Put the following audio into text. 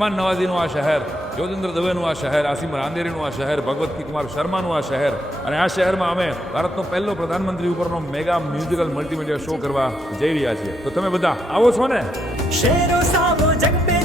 મહેમાન નવાજીનું આ શહેર, યોગેન્દ્ર દવેનું આ શહેર, આસિમ રાંદેરીનું આ શહેર, ભગવત કુમાર શર્માનું આ શહેર, અને આ શહેરમાં અમે ભારતનો પહેલો પ્રધાનમંત્રી ઉપરનો મેગા મ્યુઝિકલ મલ્ટીમીડિયા શો કરવા જઈ રહ્યા છીએ. તો તમે બધા આવો છો ને? શેરો સાવો જગ પે